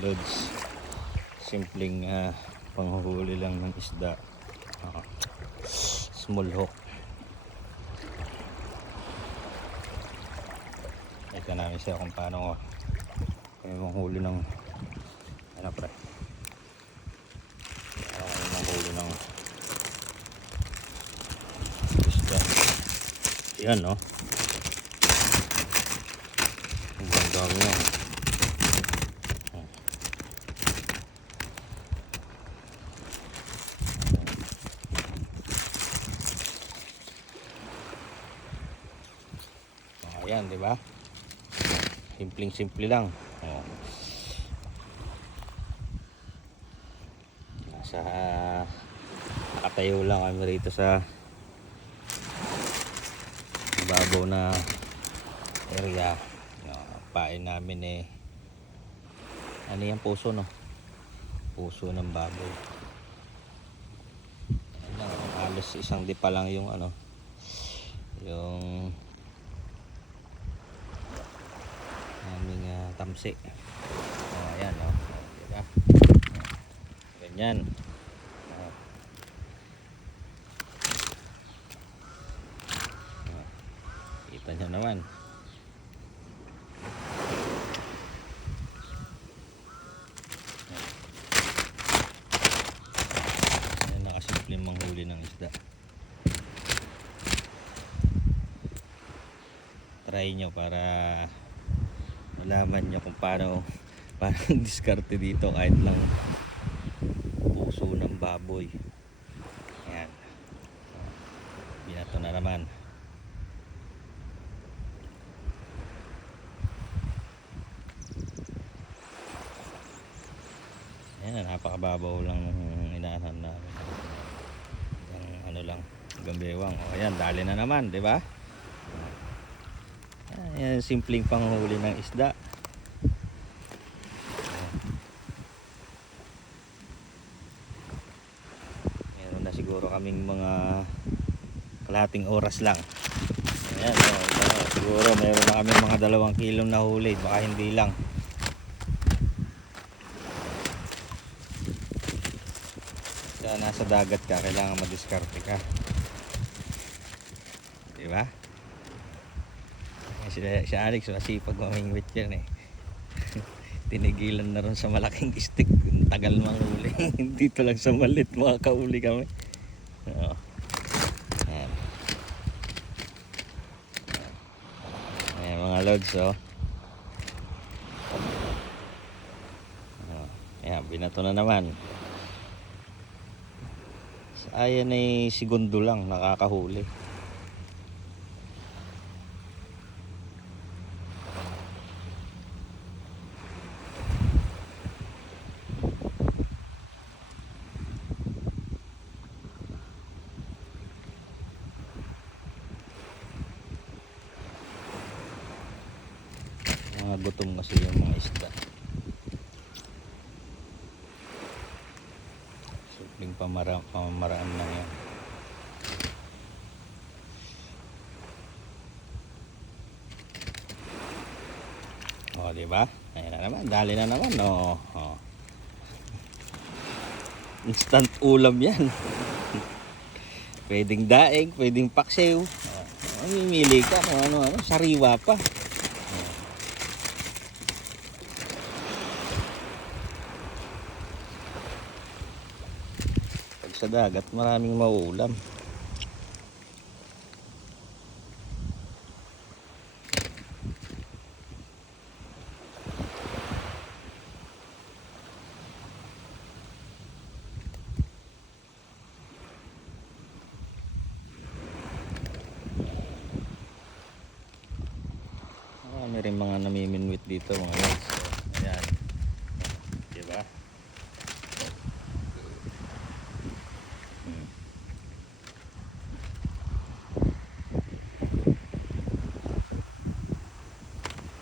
lods. Simpleng panghuhuli lang ng isda. Small hook. Ito namin siya kung paano manghuli ng ano pre. Manghuli ng isda. Yan no. Ang dami yan. Ayan, di ba? Simpleng-simple lang. Oh. Nasa nakatayo lang kami rito sa babaw na area. Pain namin ano yan, puso no? Puso ng baboy. Halos isang di pa lang yung yung aming tamsi. Ayan diba? Ganyan. Kita nyo naman. Ayan, nakasimpleng manghuli ng isda. Try nyo para malaman nyo kung paano diskarte dito kahit lang puso ng baboy. Ayan, binato na naman. Ayan, napakababaw lang inaanam namin. Ang lang, gambewang. Ayan, dali na naman, di ba? Ayan, simpleng panghuli ng isda. Meron na siguro kaming mga kalahating oras lang. Ayan, siguro meron na kami mga 2 kilong nahuli, baka hindi lang. Kaya nasa dagat ka, kailangan madiskarte ka, diba? Si Alex masipag mamingwit yan tinigilan na rin sa malaking stick. Tagal manghuli. Dito lang sa malit makakauli kami. Ayan. Ayan mga lods ayan, binato na naman. Ayan ay segundo lang nakakahuli. Mga gutom kasi yung mga isda. Simpleng pamamaraan lang yan. Diba? Ayan na naman, dali na naman instant ulam yan. Pwedeng daing, pwedeng paksiw. Mamimili ka kung ano, sariwa pa. Pag sa dagat, maraming mauulam. May rin mga namiminwit dito mga guys. Ayan, diba?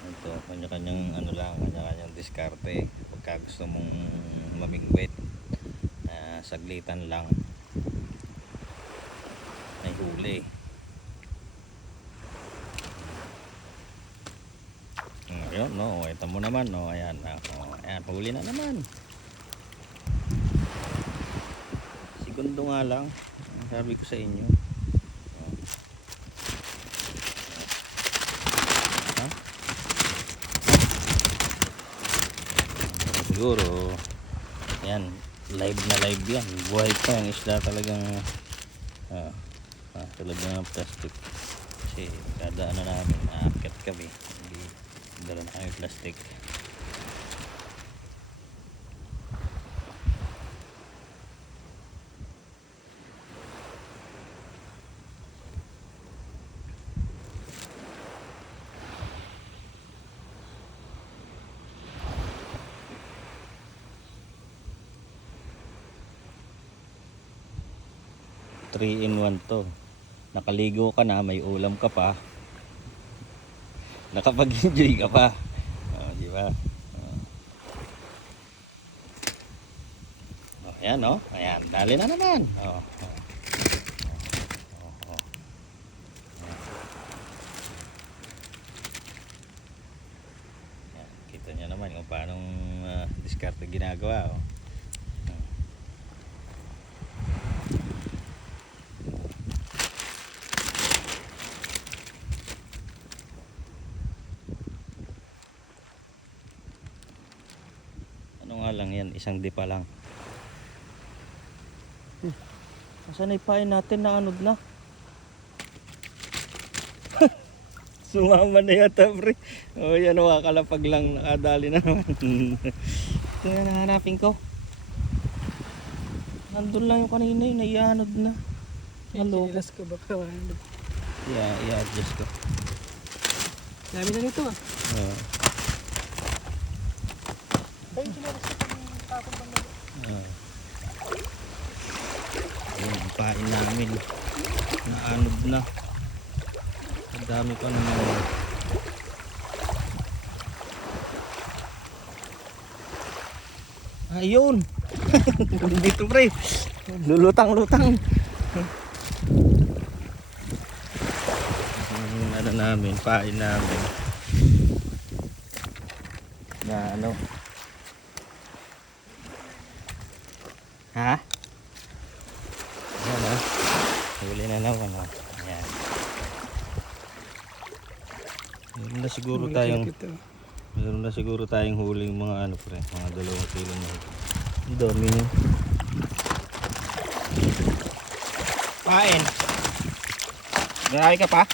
Ito, kanya-kanyang kanya-kanyang diskarte. Pagka gusto mong mamingwit, saglitan lang may huli. Ayun, no, ito mo naman, no, ayan, Ayan, pahuli na naman. Segundo nga lang. Sabi ko sa inyo. Ha? Siguro. Yan. Live na live yan. Buhay pa yung isda talagang tulad ng plastic. Kasi kada ano namin, aakyat kami. Hindi dala na kami plastic. Three in one to. Nakaligo ka na, may ulam ka pa. Nakapag-enjoy ka pa. Di ba? Ayan, oh. Ayan, dali na naman. Ayan, kita niyo naman kung paano diskarte ginagawa, oh. Ano nga lang yan, isang dipa lang. Asan ay pain natin na anod na? Sumama na yata, pre. O yan, nakakalapag lang, nakadali na naman. Ito na nahanapin ko. Nandun lang yung kanina, yung naianod na. Hello. Sinilas ko baka ano. Yeah, i-adjust ko. Dami na nito ah. Ayun, sinilas ko pang tapon bang nito. Yung pain namin. Naanod na. Ang dami pa naman. Ayun. Dito, pre. Lulutang-lutang. Ano namin, pain namin. Na ano? Ha? Ayan, oh. Huli na naman, oh. Ayan. Meron na siguro tayong huling mga ano, pre, mga 2 kilo na. Ang dami niya. Pain. Marami ka pa?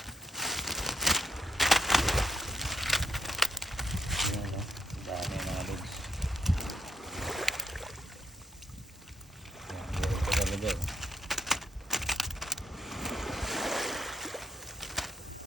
Ayan, oh. Ang dami mga logs. Ayan, meron pa kami dyan.